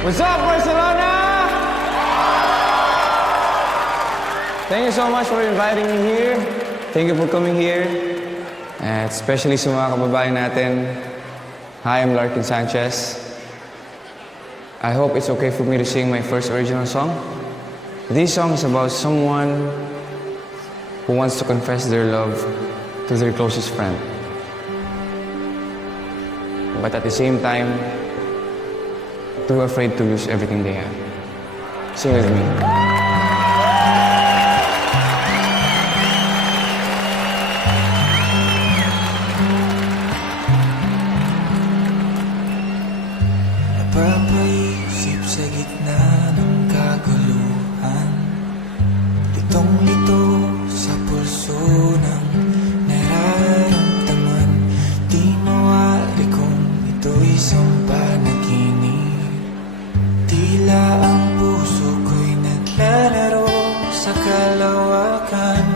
What's up, Barcelona? Thank you so much for inviting me here. Thank you for coming here. And especially sa mga kababayan natin. Hi, I'm Larkin Sanchez. I hope it's okay for me to sing my first original song. This song is about someone who wants to confess their love to their closest friend. But at the same time, too afraid to lose everything they have. Sing with me. Napapaisip sa gitna ng kaguluhan, litong-lito sa pulso ng nararamdaman. Di mawari kung ito'y isang panaginip. Tila ang puso ko'y naglalaro sa kalawakan.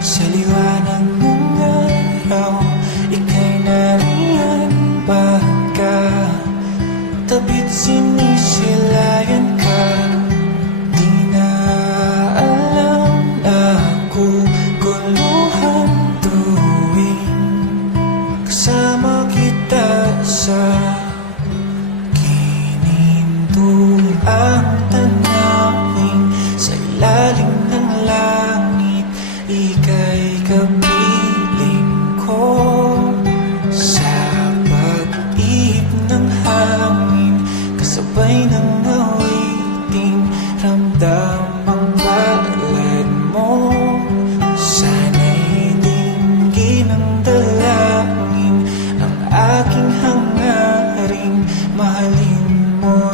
Sa liwanag ng araw, ika'y nariyan. Tabit sinisilayan ka. Di na alam na guguluhan tuwing kasama kita sa kinintuang tanawin. Sa ilalim ng langit, ika'y kapiling ko. Sa pag-ihip ng hangin, kasabay ng awiting, ramdam ang palad mo. Sana'y dinggin ng dalangin ang aking hangaring, mahalin mo.